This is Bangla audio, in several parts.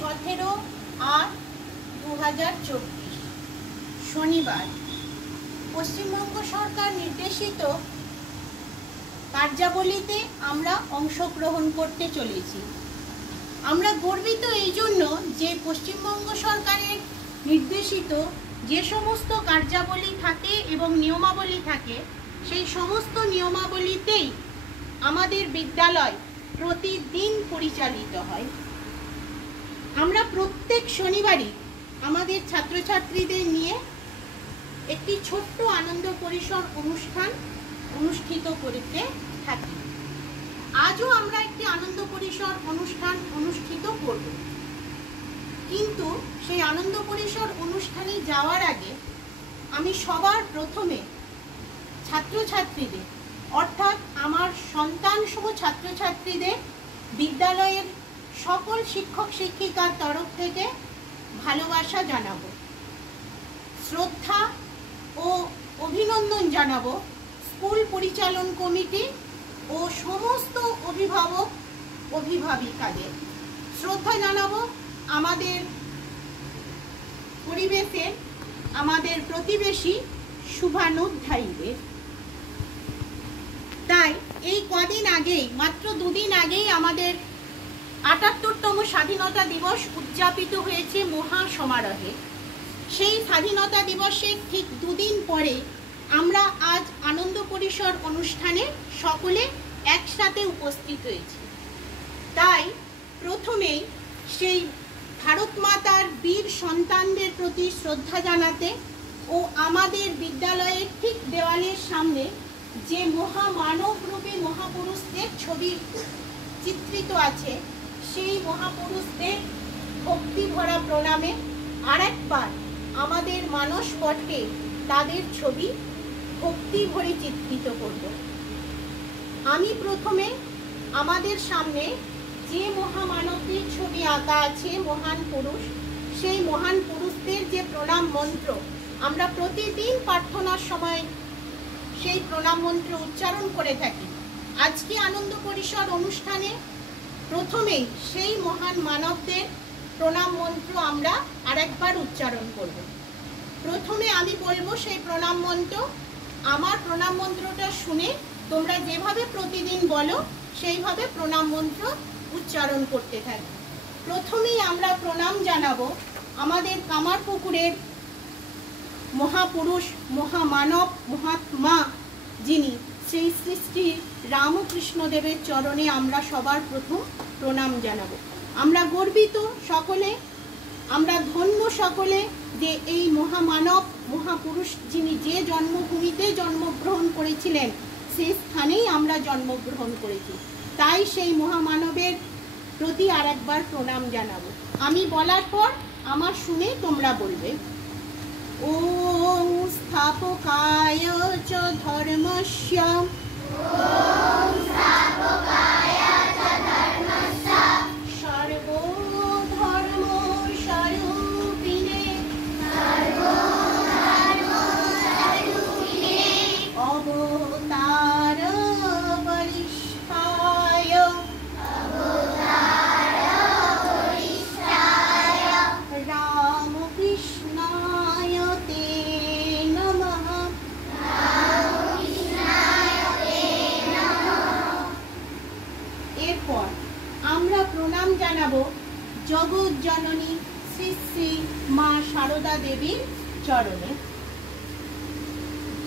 17/8/2024 শনিবার পশ্চিমবঙ্গ সরকার নির্দেশিত কার্যাবলীতে আমরা অংশগ্রহণ করতে চলেছি। আমরা গর্বিত এই জন্য যে পশ্চিমবঙ্গ সরকারের নির্দেশিত যে সমস্ত কার্যাবলী থাকে এবং নিয়মাবলী থাকে সেই সমস্ত নিয়মাবলীতেই আমাদের বিদ্যালয় প্রতিদিন পরিচালিত হয়। আমরা প্রত্যেক শনিবারই আমাদের ছাত্রছাত্রীদের নিয়ে একটি ছোট্ট আনন্দ পরিসর অনুষ্ঠান অনুষ্ঠিত করতে থাকি। আজও আমরা একটি আনন্দ পরিসর অনুষ্ঠান অনুষ্ঠিত করব, কিন্তু সেই আনন্দ পরিসর অনুষ্ঠানে যাওয়ার আগে আমি সবার প্রথমে ছাত্রছাত্রীদের অর্থাৎ আমার সন্তানসম ছাত্রছাত্রীদের বিদ্যালয়ের সকল শিক্ষক শিক্ষিকার তরফ থেকে ভালোবাসা জানাবো, শ্রদ্ধা ও অভিনন্দন জানাবো স্কুল পরিচালন কমিটি ও সমস্ত অভিভাবক অভিভাবিকাদের। শ্রদ্ধা জানাবো আমাদের পরিবেশের আমাদের প্রতিবেশী শুভানুধ্যায়ীদের। তাই এই কদিন আগেই মাত্র দুদিন আগেই আমাদের ৭৮তম স্বাধীনতা দিবস উদযাপিত হয়েছে মহা সমারোহে। সেই স্বাধীনতা দিবসের ঠিক দুদিন পরে আমরা আজ আনন্দ পরিসর অনুষ্ঠানে সকলে একসাথে উপস্থিত হয়েছি। তাই প্রথমেই সেই ভারত মাতার বীর সন্তানদের প্রতি শ্রদ্ধা জানাতে ও আমাদের বিদ্যালয়ের ঠিক দেওয়ালের সামনে যে মহামানব রূপী মহাপুরুষদের ছবি চিত্রিত আছে সেই মহাপুরুষদের ভক্তি ভরা প্রণামে আরেকবার আমাদের মানস পটে তাদের ছবি ভক্তি ভরে চিত্রিত করব। আমি প্রথমে আমাদের সামনে যে মহামানবদের ছবি আঁকা আছে মহান পুরুষ, সেই মহান পুরুষদের যে প্রণাম মন্ত্র আমরা প্রতিদিন প্রার্থনার সময় সেই প্রণাম মন্ত্র উচ্চারণ করে থাকি, আজকে আনন্দ পরিসর অনুষ্ঠানে প্রথমেই সেই মহান মানবদের প্রণাম মন্ত্র আমরা আরেকবার উচ্চারণ করব। প্রথমে আমি বলবো সেই প্রণাম মন্ত্র, আমার প্রণাম মন্ত্রটা শুনে তোমরা যেভাবে প্রতিদিন বলো সেইভাবে প্রণাম মন্ত্র উচ্চারণ করতে থাকি। প্রথমেই আমরা প্রণাম জানাবো আমাদের কামারপুকুরের মহাপুরুষ মহামানব মহাত্মা যিনি সেই শ্রী শ্রী রামকৃষ্ণ দেবের চরণে আমরা সবার প্রথম প্রণাম জানাবো। আমরা গর্বিত সকলে, আমরা ধন্য সকলে যে এই মহামানব মহাপুরুষ যিনি যে জন্মভূমিতে জন্মগ্রহণ করেছিলেন সেই স্থানেই আমরা জন্মগ্রহণ করেছি। তাই সেই মহামানবের প্রতি আরেকবার প্রণাম জানাবো। আমি বলার পর আমার শুনে তোমরা বলবে। ওং স্থাপকায় চ ধর্মস্য সর্বধর্ম স্বরূপিণে অবতার বরিষ্ঠায় রামকৃষ্ণায় তে নমঃ। এরপর আমরা প্রণাম জানাবো জগৎ জননী শ্রী শ্রী মা শারদা দেবীর চরণে।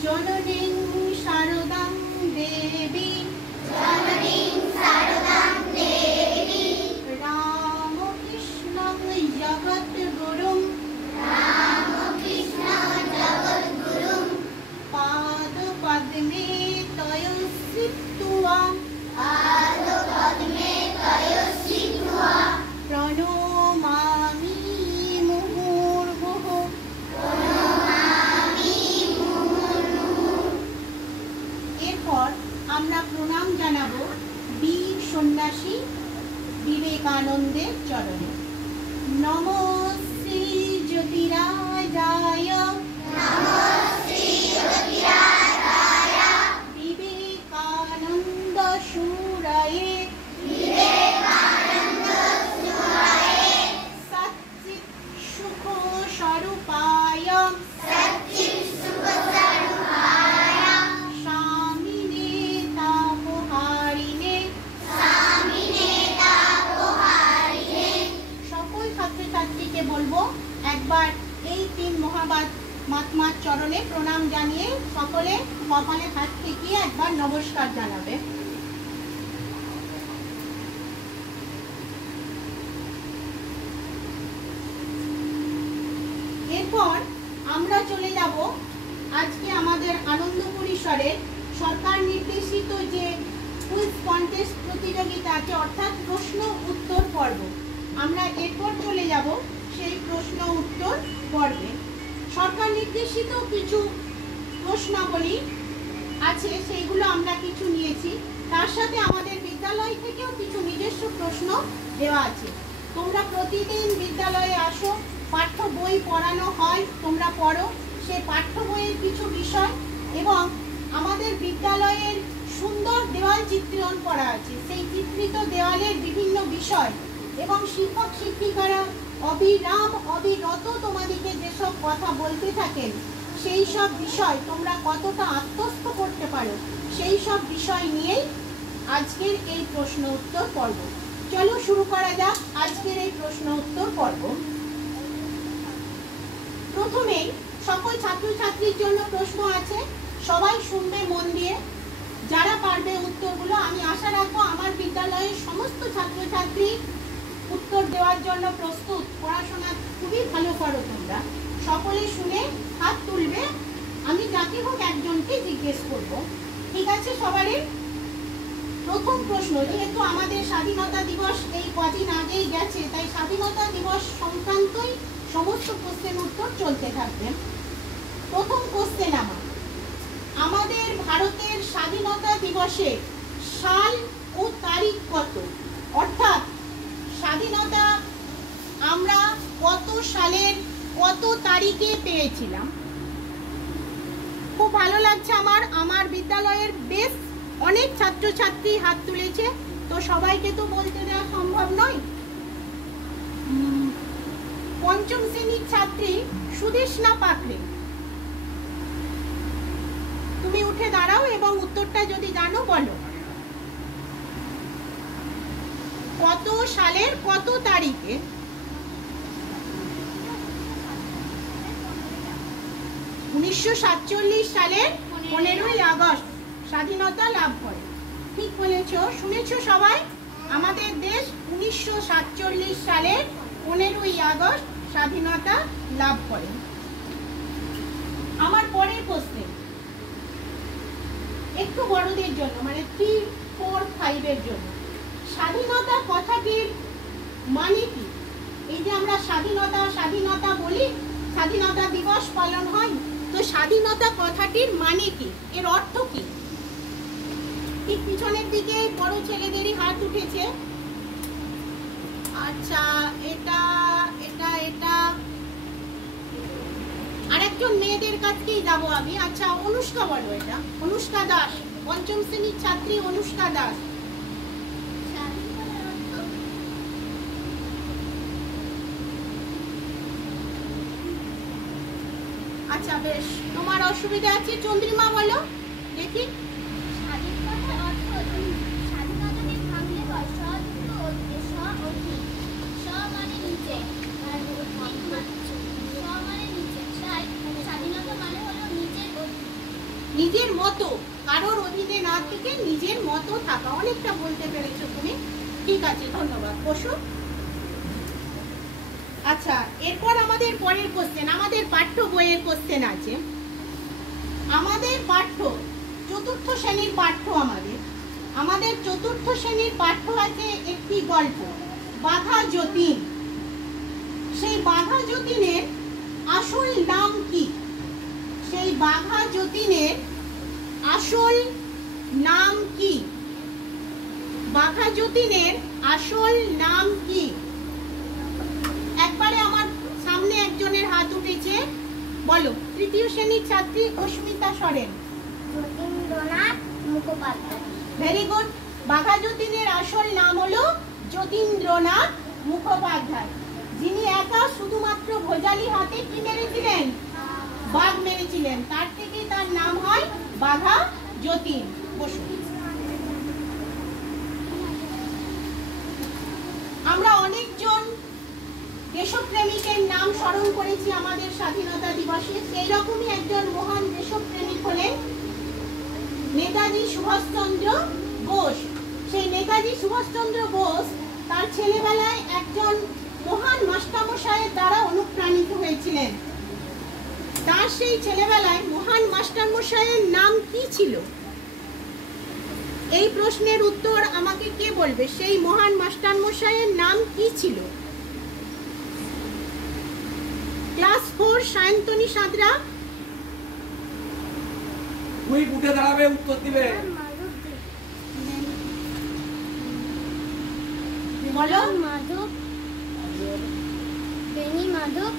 জননীং শারদাং দেবী রামকৃষ্ণং জগদ্গুরুং পাদপদ্মে তয় শ্রিত্বা প্রণমামি মুহুর্মুহুঃ। এরপর আমরা প্রণাম জানাবো বীর সন্ন্যাসী বিবেকানন্দের চরণে। নমো শ্রী জ্যোতিরাজায় বিবেকানন্দ সুরায়ে সকলকে বলবো একবার এই 3 মহাত্মার চরণে প্রণাম জানিয়ে সকলে কপালে হাত ঠেকিয়ে একবার নমস্কার জানাবে। এরপর আমরা চলে যাব আজকে আমাদের আনন্দ পরিসরের সরকার নির্দেশিত যে কুইজ কন্টেস্ট প্রতিযোগিতা আছে, অর্থাৎ প্রশ্ন উত্তর পর্ব। আমরা এরপর চলে যাব সেই প্রশ্ন উত্তর পর্বে। সরকার নির্দেশিত কিছু প্রশ্নাবলী আছে, সেইগুলো আমরা কিছু নিয়েছি। তার সাথে আমাদের বিদ্যালয় থেকেও কিছু নিজস্ব প্রশ্ন দেওয়া আছে। তোমরা প্রতিদিন বিদ্যালয়ে আসো, পাঠ্য বই পড়ানো হয়, তোমরা পড়ো। সেই পাঠ্য বইয়ের কিছু বিষয় এবং আমাদের বিদ্যালয়ের সুন্দর দেওয়াল চিত্রণ করা আছে, সেই চিত্রিত দেওয়ালের বিভিন্ন বিষয় এবং শিক্ষক শিক্ষিকারা অবিরত তোমাদেরকে যেসব কথা বলতে থাকেন, সেই সব বিষয় তোমরা কতটা আত্মস্থ করতে পারো, সেই সব বিষয় নিয়েই আজকের এই প্রশ্ন উত্তর পর্ব। চলো শুরু করা যাক আজকের এই প্রশ্ন উত্তর পর্ব। প্রথমেই সকল ছাত্রছাত্রীর জন্য প্রশ্ন আছে, সবাই শুনবে মন দিয়ে। যারা পারবে উত্তরগুলো, আমি আশা রাখবো আমার বিদ্যালয়ের সমস্ত ছাত্রছাত্রী উত্তর দেওয়ার জন্য প্রস্তুত। পড়াশোনা খুবই ভালো করো তোমরা। সকলে শুনে হাত তুলবে, আমি যাকে হোক একজনকে জিজ্ঞেস করব। ঠিক আছে সবারই? প্রথম প্রশ্ন, যেহেতু আমাদের স্বাধীনতা দিবস এই কদিন আগেই গেছে, তাই স্বাধীনতা দিবস সংক্রান্তই সমস্ত প্রশ্নের উত্তর চলতে থাকবে। প্রথম কোশ্চেন আমাদের ভারতের স্বাধীনতা দিবসের সাল ও তারিখ কত? অর্থাৎ স্বাধীনতা আমরা কত সালের কত তারিখে পেয়েছিলাম? খুব ভালো লাগছে আমার বিদ্যালয়ের বেশ অনেক ছাত্রছাত্রী হাত তুলেছে, তো সবাইকে তো বলতে দেওয়া সম্ভব নয়। পঞ্চম শ্রেণীর ছাত্রী সুদেশনা পাকড়ে, তুমি উঠে দাঁড়াও এবং উত্তরটা যদি জানো বলো। কত সালের কত তারিখে? 1947 সালের 15ই আগস্ট স্বাধীনতা লাভ করে। ঠিক বলেছ, শুনেছ সবাই? আমাদের দেশ 1947 সালের 15ই আগস্ট স্বাধীনতা লাভ করে। আমার পরের কোশ্চেন একটু বড়দের জন্য, মানে 3, 4, 5 এর জন্য। স্বাধীনতা কথাটির মানে কি? এই যে আমরা স্বাধীনতা বলি, স্বাধীনতা দিবস পালন হয়, তো স্বাধীনতা কথাটির মানে কি, এর অর্থ কি? ঠিক পিছনের দিকে বড় ছেলেদেরই হাত উঠেছে। আচ্ছা, এটা আরেকজন মেয়েদের কাছেই যাবো আমি। আচ্ছা, অনুষ্কা বলো। এটা অনুষ্কা দাস, পঞ্চম শ্রেণীর ছাত্রী অনুষ্কা দাস। আচ্ছা বেশ, তোমার অসুবিধা আছে, চন্দ্রিমা বলো দেখি। নিজের মতো, কারোর অধীনে না থেকে নিজের মতো থাকা। অনেকটা বলতে পেরেছো তুমি, ঠিক আছে, ধন্যবাদ। বসো। আচ্ছা, এরপর আমাদের পরের কোশ্চেন, আমাদের পাঠ্য বইয়ের কোশ্চেন আছে। আমাদের পাঠ্য চতুর্থ শ্রেণীর পাঠ্য, আমাদের চতুর্থ শ্রেণীর পাঠ্য আছে একটি গল্প, বাঘা যতীন। সেই বাঘা যতীনের আসল নাম কি? সেই বাঘা যতীনের আসল নাম কি? বাঘা যতীনের আসল নাম কি? একবারে আমার সামনে একজনের হাত উঠেছে, বলো। তৃতীয় শ্রেণীর ছাত্রী অস্মিতা সরেন। যতীন্দ্রনাথ মুখোপাধ্যায়। Very good. বাঘা যতীনের আসল নাম হলো যতীন্দ্রনাথ মুখোপাধ্যায়, যিনি একা শুধুমাত্র ভোজালি হাতে কি মেরেছিলেন? বাঘ মেরেছিলেন। তার থেকে তার নাম হয় বাঘা যতীন। বসুন। আমরা অনেকজন দেশপ্রেমিকের নাম স্মরণ করেছি আমাদের স্বাধীনতা দিবসে, সেই রকমই একজন মহান দেশপ্রেমিক হলেন নেতাজি সুভাষচন্দ্র বোস। সেই নেতাজি সুভাষচন্দ্র বোস তার ছেলেবেলায় একজন মহান মাস্টারমশাইয়ের দ্বারা অনুপ্রাণিত হয়েছিলেন। তার সেই ছেলেবেলায় মহান মাস্টারমশাইয়ের নাম কি ছিল? এই প্রশ্নের উত্তর আমাকে কে বলবে? সেই মহান মাস্টারমশাইয়ের নাম কি ছিল? ক্লাস 4 সায়ন্তনী সাঁতরা তুই উঠে দাঁড়াবে, উত্তর দিবে। বলো। মাধব, বেনি মাধব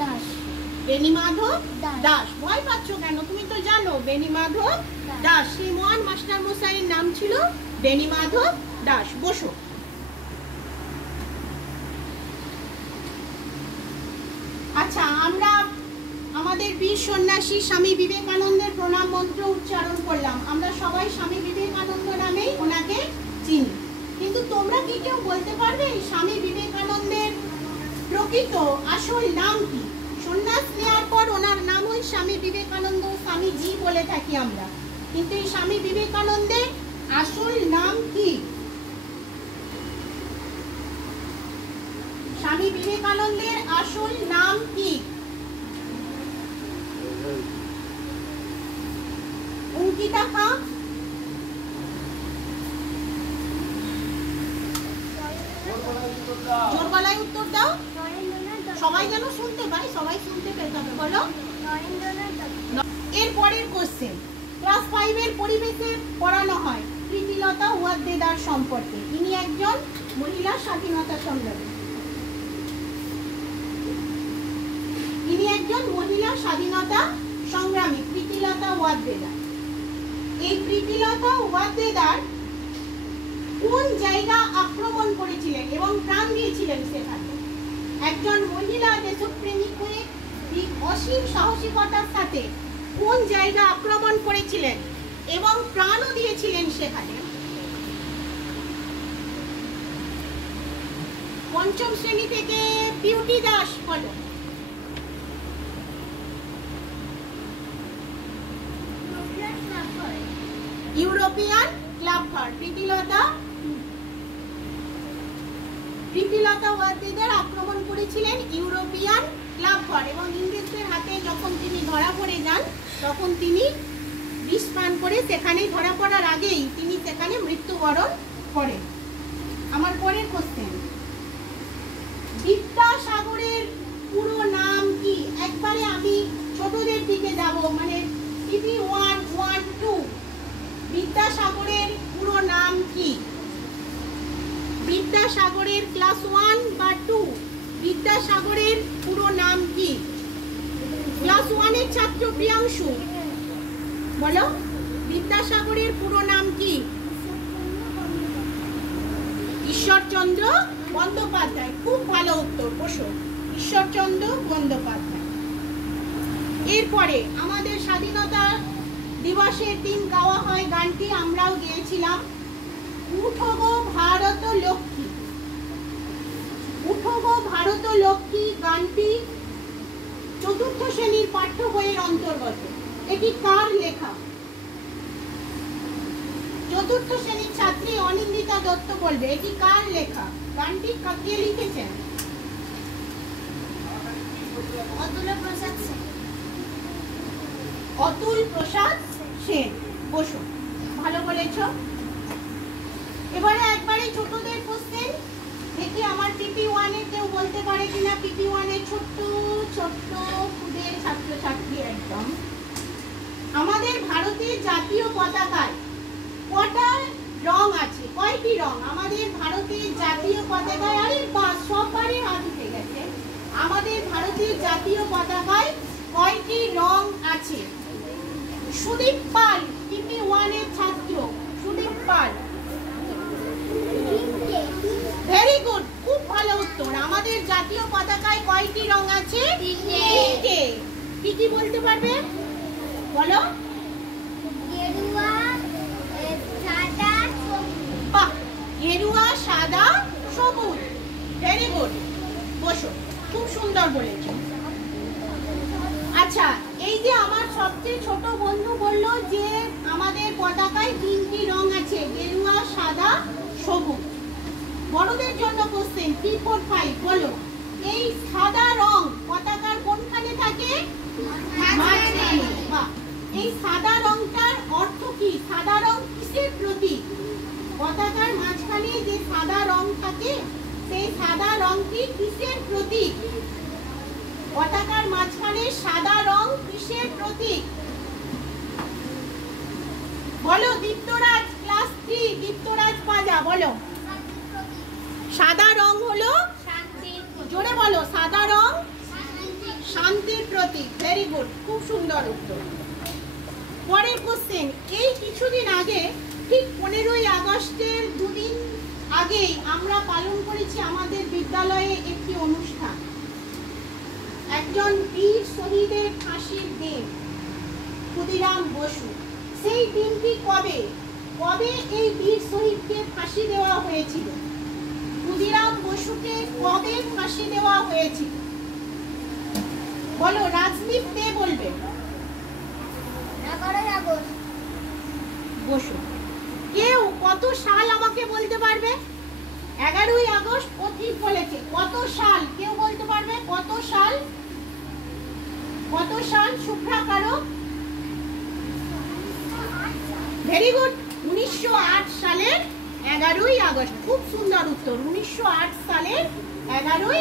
দাস। বেনি মাধব দাস। দাস। ভয় পাচ্ছ কেন? তুমি তো জানো বেনি মাধব দাস। সেই মহান মাস্টারমশাইয়ের নাম ছিল বেনি মাধব দাস। বসো। আচ্ছা, আমরা আমাদের বীর সন্ন্যাসী স্বামী বিবেকানন্দের প্রণাম মন্ত্র উচ্চারণ করলাম। আমরা সবাই স্বামী বিবেকানন্দ নামেই ওনাকে চিনি, কিন্তু তোমরা কি কেউ বলতে পারবে স্বামী বিবেকানন্দের প্রকৃত আসল নাম কি? সন্ন্যাস নেওয়ার পর ওনার নাম ওই স্বামী বিবেকানন্দ, স্বামীজি বলে থাকি আমরা, কিন্তু এই স্বামী বিবেকানন্দের আসল নাম কি? স্বামী বিবেকানন্দের আসল নাম কি? অঙ্কিতা খা। জোর গলায় উত্তর দাও, সবাই যেন শুনতে পায়, সবাই শুনতে পেতে হবে। বলো। এর পরের কোশ্চেন, ক্লাস 5 এর পরিবেশে পড়ানো হয় প্রীতিলতা ওয়াদ্দেদার সম্পর্কে। ইনি একজন মহিলা স্বাধীনতা সংগ্রামী। ইনি একজন মহিলা স্বাধীনতা সংগ্রামী প্রীতিলতা ওয়াদ্দেদার। এই প্রীতিলতা ওয়াদ্দেদার কোন জায়গা আক্রমণ করেছিলেন এবং প্রাণ দিয়েছিলেন সেখানে? একজন মহিলা দেশপ্রেমিক হয়ে অসীম সাহসিকতার সাথে কোন জায়গা আক্রমণ করেছিলেন এবং প্রাণও দিয়েছিলেন সেখানে? পঞ্চম শ্রেণী থেকে বিউটি দাস বলো। ইউরোপিয়ান ক্লাব ঘর। প্রীতিলতা ওয়াদ্দেদার আক্রমণ করেছিলেন ইউরোপিয়ান ক্লাব ঘর, এবং ইংরেজদের হাতে যখন তিনি ধরা পড়ে যান তখন তিনি বিষ পান করে সেখানেই ধরা পড়ার আগেই তিনি সেখানে মৃত্যুবরণ করেন। আমার পরের কোশ্চেন, বিদ্যাসাগরের পুরো নাম কি? একবারে আমি ছোটদের দিকে যাব, মানে PP 1, 1, 2। বিদ্যাসাগরের পুরো নাম কি? বিদ্যাসাগরের ক্লাস 1 বা 2 বিদ্যাসাগরের পুরো নাম কি? ক্লাস 1 এর ছাত্র প্রিয়াংশু বলো, বিদ্যাসাগরের পুরো নাম কি? ঈশ্বরচন্দ্র বন্দ্যোপাধ্যায়। খুব ভালো উত্তর, বসো। ঈশ্বরচন্দ্র বন্দ্যোপাধ্যায়। এরপরে আমাদের স্বাধীনতা দিবসের দিন গাওয়া হয় গানটি, আমরাও গেয়েছিলাম, উঠো গো ভারত লক্ষ্মী। উঠো গো ভারত লক্ষ্মী গানটি 4র্থ শ্রেণীর পাঠ্য বইয়ের অন্তর্গত। এটি কার লেখা? 4র্থ শ্রেণীর ছাত্রী অনিন্দিতা দত্ত বলবে এটি কার লেখা। গানটি কে লিখেছেন? অতুল প্রসাদ সেন। বসো, ভালো বলেছ। এবারে একবারে ছোটদের কোশ্চেন দেখি আমার PP 1 এ কেউ বলতে পারে কিনা। PP 1 এর ছোট্ট ছোট্ট খুদের ছাত্রছাত্রী একদম। আমাদের ভারতের জাতীয় পতাকায় কটা রং আছে? কয়টি রং আমাদের ভারতের জাতীয় পতাকায়? আরে বাস, সবারই হাত উঠে গেছে। আমাদের ভারতের জাতীয় পতাকায় কয়টি রং আছে? সুদীপ পাল, PP 1 এর ছাত্র সুদীপ পাল। ভেরি গুড, খুব ভালো উত্তর। আমাদের জাতীয় পতাকায় কয়টি রং আছে? 3টে। কি কি বলতে পারবে বলো? গেরুয়া, সাদা, সবুজ। বাহ, গেরুয়া, সাদা, সবুজ। ভেরি গুড, বসো, খুব সুন্দর বলেছো। আচ্ছা, এই যে আমার সবচেয়ে ছোট বন্ধু বললো যে আমাদের পতাকায় 3টি রং আছে, গেরুয়া, সাদা, সবুজ। বড়দের জন্য কোশ্চেন 3, 4, 5 বলো, এই সাদা রং পতাকার কোনখানে থাকে? মাঝখানে। বাহ, এই সাদা রংটার অর্থ কি? সাদা রং কিসের প্রতীক? পতাকার মাঝখানে যে সাদা রং থাকে, সেই সাদা রংটি কিসের প্রতীক? পতাকার মাঝখানে সাদা রং কিসের প্রতীক? বলো দীপ্তরাজ, ক্লাস 3, দীপ্তরাজ পাজা, বলো। সাদা রং হলো, জোরে বলো, সাদা রং শান্তির প্রতীক। ভেরি গুড, খুব সুন্দর উত্তর। পরের কোশ্চেন, এই কিছুদিন আগে, ঠিক 15ই আগস্টের 2 দিন আগেই আমরা পালন করেছি আমাদের বিদ্যালয়ে একটি অনুষ্ঠান। একজন বীর শহীদের ফাঁসির দিন, ক্ষুদিরাম বসু। সেই দিনটি কবে? কবে এই বীর শহীদকে ফাঁসি দেওয়া হয়েছিল? ক্ষুদিরাম বসুকে কবে ফাঁসি দেওয়া হয়েছিল? বলো, রাজদীপ দে বলবে। 11ই আগস্ট। বসু। কেউ কত সাল আমাকে বলতে পারবে? 11ই আগস্ট ও ঠিক বলেছে। কত সাল কেউ বলতে পারবে? কত সাল? কত সাল? শুভ্রা কারো? ভেরি গুড, 1908 সালের 11ই আগস্ট। খুব সুন্দর উত্তর, 1908 সালের 11ই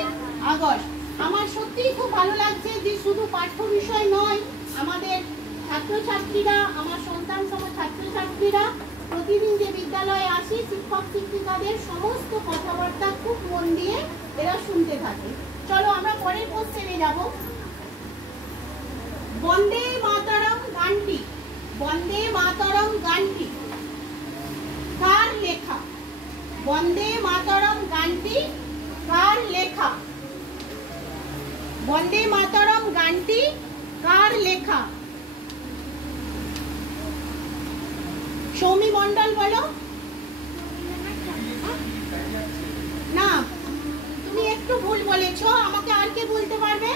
আগস্ট। আমার সত্যিই খুব ভালো লাগছে যে শুধু পাঠ্য বিষয় নয়, আমাদের ছাত্রছাত্রীরা, আমার সন্তান সম ছাত্রছাত্রীরা প্রতিদিন যে বিদ্যালয়ে আসি, শিক্ষক শিক্ষিকাদের সমস্ত কথাবার্তা খুব মন দিয়ে এরা শুনতে থাকে। চলো আমরা পরের কোশ্চেনে যাব। বন্দে মাতরম গানটি, বন্দে মাতরম গানটি কার লেখা? বন্দে মাতরম গানটি কার লেখা? বন্দে মাতরম গানটি কার লেখা? সৌমি মণ্ডল বলো। না, তুমি একটু ভুল বলেছো, আমাকে আর কে বলতে পারবে?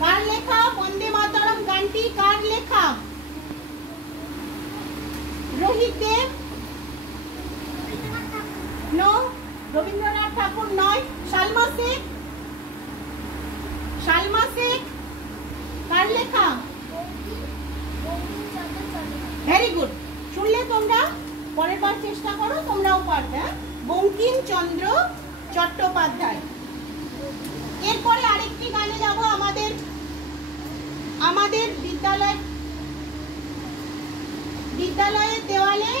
কার লেখা বন্দে মাতরম গানটি? কার লেখা? রোহিত দেব? নো, রবীন্দ্রনাথ ঠাকুর নয়। সালমা শেখ? সালমা শেখ কার লেখা? ভেরি গুড, শুনলে তোমরা? পরের বার চেষ্টা করো, তোমরাও পারবে। বঙ্কিমচন্দ্র চট্টোপাধ্যায়। এরপরে আরেকটি গানে যাব। আমাদের বিদ্যালয়ের দেওয়ালে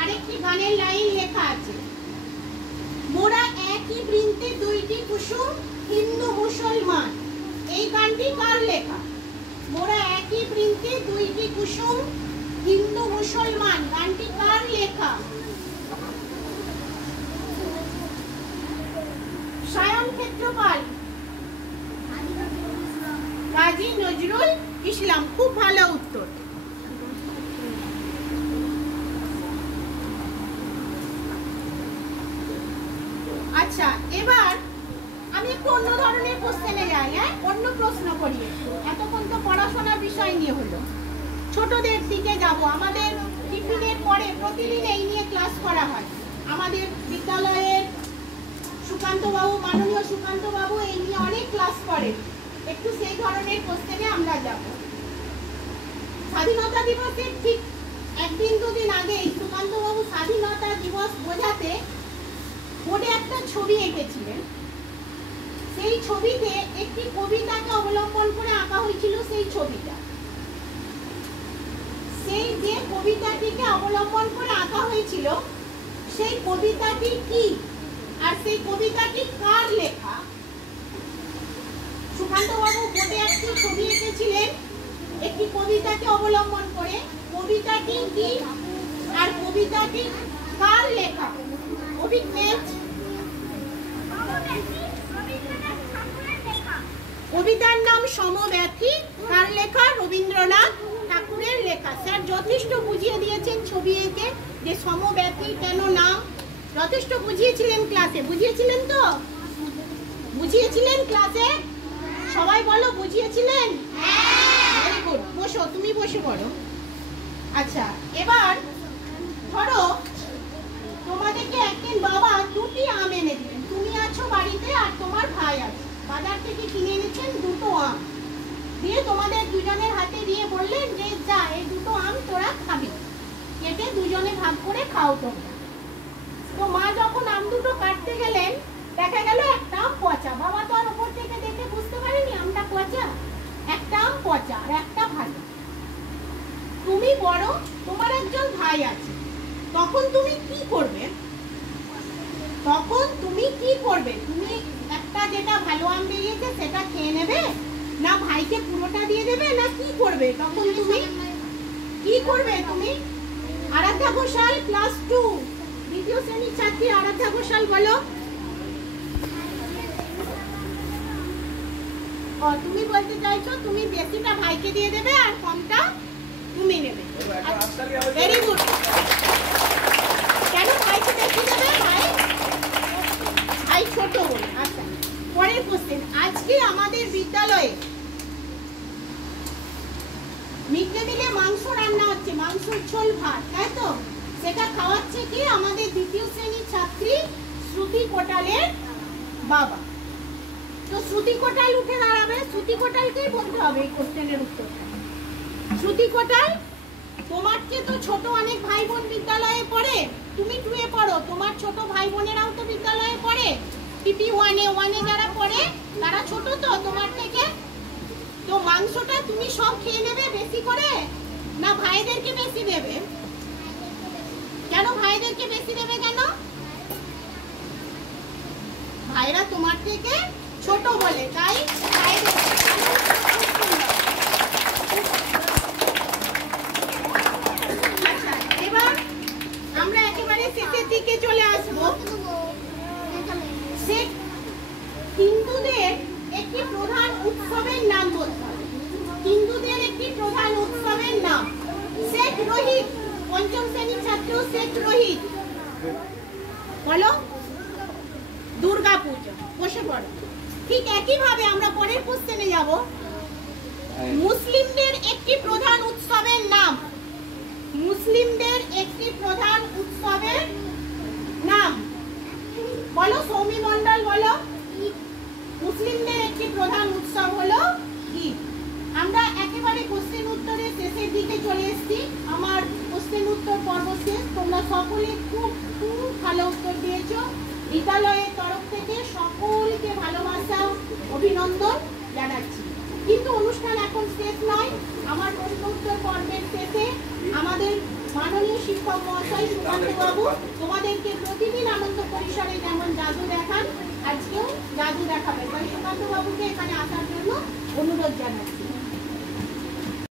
আরেকটি গানের লাইন লেখা আছে, মোরা একই বৃন্তে 2টি কুসুম, হিন্দু মুসলমান। এই গানটি কার লেখা? মোরা একই বৃন্তে 2টি কুসুম, হিন্দু মুসলমান, গানটি কার লেখা? সায়ন ক্ষেত্রপাল? কাজী নজরুল ইসলাম। খুব ভালো উত্তর। আচ্ছা, এবার আমি একটু অন্য ধরনের কোশ্চেনে যাই। অন্য প্রশ্ন করি। এতক্ষণ তো পড়াশোনার বিষয় নিয়ে হলো, ছোটদের দিকে যাব। আমাদের টিফিনের পরে প্রতিদিন এই নিয়ে ক্লাস করা হয়। আমাদের বিদ্যালয়ের সুকান্তবাবু, মাননীয় সুকান্তবাবু এই নিয়ে অনেক ক্লাস করে। একটু সেই ধরনের কোশ্চেনে আমরা যাব। স্বাধীনতা দিবসের ঠিক 1-2 দিন আগে সুকান্তবাবু স্বাধীনতা দিবস বোঝাতে বোর্ডে একটা ছবি এঁকেছিলেন। সেই ছবিতে একটি কবিতাকে অবলম্বন করে আঁকা হয়েছিল। সেই ছবিটা, সেই যে কবিতাটিকে অবলম্বন করে আঁকা হয়েছিল, সেই কবিতাটি কি আর সেই কবিতাটি কার লেখা? সুকান্তবাবু বোর্ডে একটি ছবি এঁকেছিলেন একটি কবিতাকে অবলম্বন করে। কবিতাটি কি আর কবিতাটি কার লেখা? অভিজ্ঞেজ? কবিতার নাম সমব্যথী। কার লেখা? রবীন্দ্রনাথ ঠাকুরের লেখা। স্যার যথেষ্ট বুঝিয়ে দিয়েছেন ছবি এঁকে যে সমব্যথী কেন নাম, যথেষ্ট বুঝিয়েছিলেন ক্লাসে। বুঝিয়েছিলেন তো? বুঝিয়েছিলেন ক্লাসে? সবাই বলো বুঝিয়েছিলেন? ভেরি গুড, বসো, তুমি বসে পড়ো। আচ্ছা, এবার ধরো তোমাদেরকে একদিন বাবা 2টি আম এনে দিলেন। তুমি আছো বাড়িতে আর তোমার ভাই আছে, বাজার থেকে কিনে এনেছেন 2টো আম, দিয়ে তোমাদের দুজনের হাতে দিয়ে বললেন যে যা এই 2টো আম তোরা খাবি, কেটে দুজনে ভাগ করে খাও তোমরা। তো মা যখন আম 2টো কাটতে গেলেন, দেখা গেল একটা আম পচা। বাবা তো আর উপর থেকে দেখে বুঝতে পারেনি আমটা পচা, একটা আম পচা আর একটা ভালো। তুমি বড়, তোমার একজন ভাই আছে, তখন তুমি কি করবে? তুমি একটা যেটা ভালো আম বেরিয়েছে সেটা খেয়ে নেবে, না ভাইকে পুরোটা দিয়ে দেবে, না কি করবে? তখন তুমি কি করবে? তুমি আরাধ্যা ঘোষাল, ক্লাস 2 দ্বিতীয় শ্রেণীর ছাত্রী আরাধ্যা ঘোষাল, বলো। তুমি বলতে চাইছো তুমি বেশিটা ভাইকে দিয়ে দেবে আর কমটা তুমি নেবে। Very good. কেন ভাইকে বেশি দেবে? ভাই ছোট বলে। আচ্ছা, পরের কোশ্চেন। আজকে আমাদের বিদ্যালয়ে মিড ডে মিলে মাংস রান্না হচ্ছে, মাংসের ঝোল ভাত, তাই তো? সেটা খাওয়াচ্ছে কি? আমাদের দ্বিতীয় শ্রেণীর ছাত্রী শ্রুতি কোটালের বাবা। তো শ্রুতি কোটাল উঠে দাঁড়াবে, শ্রুতি কোটালকেই বলতে হবে এই কোশ্চেনের উত্তরটা। শ্রুতি কোটাল, তোমার চেয়ে তো ছোট অনেক ভাই বোন বিদ্যালয়ে পড়ে, তুমি 2 এ পড়ো, তোমার ছোট ভাই বোনেরাও তো বিদ্যালয়ে পড়ে, পিপি 1 এ যারা পড়ে তারা ছোট তো তোমার থেকে। তো মাংসটা তুমি সব খেয়ে নেবে বেশি করে, না ভাইদেরকে বেশি দেবে? কেন ভাইদেরকে বেশি দেবে? কেন? ভাইরা তোমার থেকে ছোট বলে, তাই আচ্ছা, এবার আমরা একেবারে শেষের দিকে চলে আসবো। হিন্দুদের একটি প্রধান উৎসবের নাম বলতে হবে। হিন্দুদের একটি প্রধান উৎসবের নাম শেখ রোহিত। 5ম শ্রেণীর ছাত্র শেখ রোহিত, বলো। দুর্গা পূজা। বসে পড়ো। ঠিক একইভাবে আমরা পরের কোশ্চেনে যাব। মুসলিমদের একটি প্রধান উৎসবের নাম, মুসলিমদের একটি প্রধান উৎসবের নাম বলো। সৌমি মন্ডল, বলো। মুসলিমদের একটি প্রধান উৎসব হলো ঈদ। আমরা একেবারে কোশ্চেন উত্তরের শেষের দিকে চলে এসেছি। আমার কোশ্চেন উত্তর পর্ব শেষ। তোমরা সকলে খুব খুব ভালো উত্তর দিয়েছো। বিদ্যালয়ের তরফ থেকে সকলকে ভালোবাসা, অভিনন্দন জানাচ্ছি। কিন্তু অনুষ্ঠান এখন শেষ নয়। আমার প্রশ্ন উত্তর পর্বের শেষে আমাদের মাননীয় শিক্ষক মহাশয় সুকান্ত বাবু তোমাদেরকে প্রতিদিন আনন্দ পরিসরে যেমন জাদু দেখান, আজকেও জাদু দেখাবেন। সুকান্ত বাবুকে এখানে আসার জন্য অনুরোধ জানাচ্ছি।